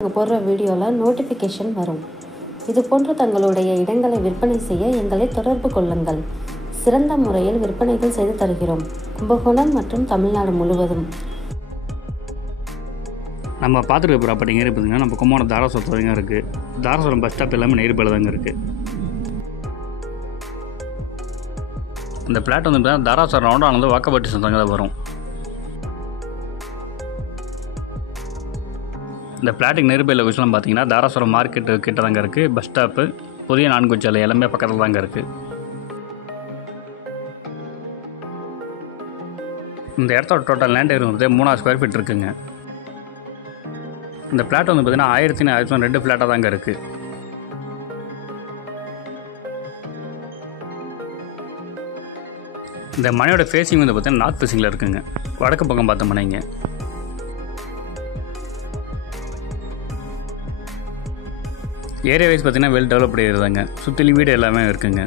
நாங்கள் போடுற வீடியோவில் நோட்டிஃபிகேஷன் வரும். இது போன்ற தங்களுடைய இடங்களை விற்பனை செய்ய எங்களை தொடர்பு கொள்ளுங்கள். சிறந்த முறையில் விற்பனைகள் செய்து தருகிறோம். கும்பகோணம் மற்றும் தமிழ்நாடு முழுவதும். நம்ம பார்த்துருக்க ப்ராப்பர்ட்டி எங்கே இருக்குதுங்க, நம்ம கும்பகோணம் தாராசுரம் தாங்க இருக்குது. தாராசுரம் பஸ் ஸ்டாப் எல்லாமே நேர்பேல தாங்க இருக்குது. இந்த பிளாட் வந்து தாராசுரம் ரவுண்டானது வாக்கப்பட்டி சொந்தங்க தான் வரும். இந்த பிளாட்டுக்கு நேர்பேல லொகேஷன் பார்த்தீங்கன்னா தாராசுரம் மார்க்கெட்டு கிட்ட தாங்க இருக்குது. பஸ் ஸ்டாப்பு, புதிய நான்குச்சாலை எல்லாமே பக்கத்தில் தாங்க இருக்குது. இந்த இடத்தோட டோட்டல் லேண்ட் ஏரியா வந்து 3000 ஸ்கொயர் ஃபீட் இருக்குங்க. இந்த பிளாட் வந்து பார்த்தீங்கன்னா 1002 ஃப்ளாட்டாக தாங்க இருக்குது. இந்த மனையோட ஃபேஸிங் வந்து பார்த்தீங்கன்னா நார்த் ஃபேஸிங்கில் இருக்குங்க. வடக்கு பக்கம் பார்த்த மனைங்க. ஏரியா வைஸ் பார்த்தீங்கன்னா வெல் டெவலப்டு ஏரியா தாங்க. சுற்றிலும் வீடு எல்லாமே இருக்குங்க.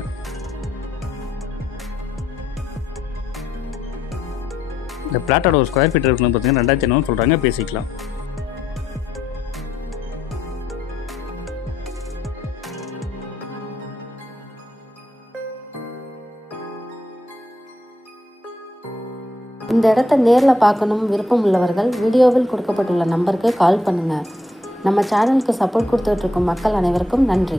இந்த பிளாட்டோட ஒரு ஸ்கொயர் ஃபீட் இருக்குன்னு பார்த்தீங்கன்னா 2500 சொல்கிறாங்க, பேசிக்கலாம். இந்த இடத்த நேரில் பார்க்கணும் விருப்பம் உள்ளவர்கள் வீடியோவில் கொடுக்கப்பட்டுள்ள நம்பருக்கு கால் பண்ணுங்கள். நம்ம சேனலுக்கு சப்போர்ட் கொடுத்துட்ருக்கும் மக்கள் அனைவருக்கும் நன்றி.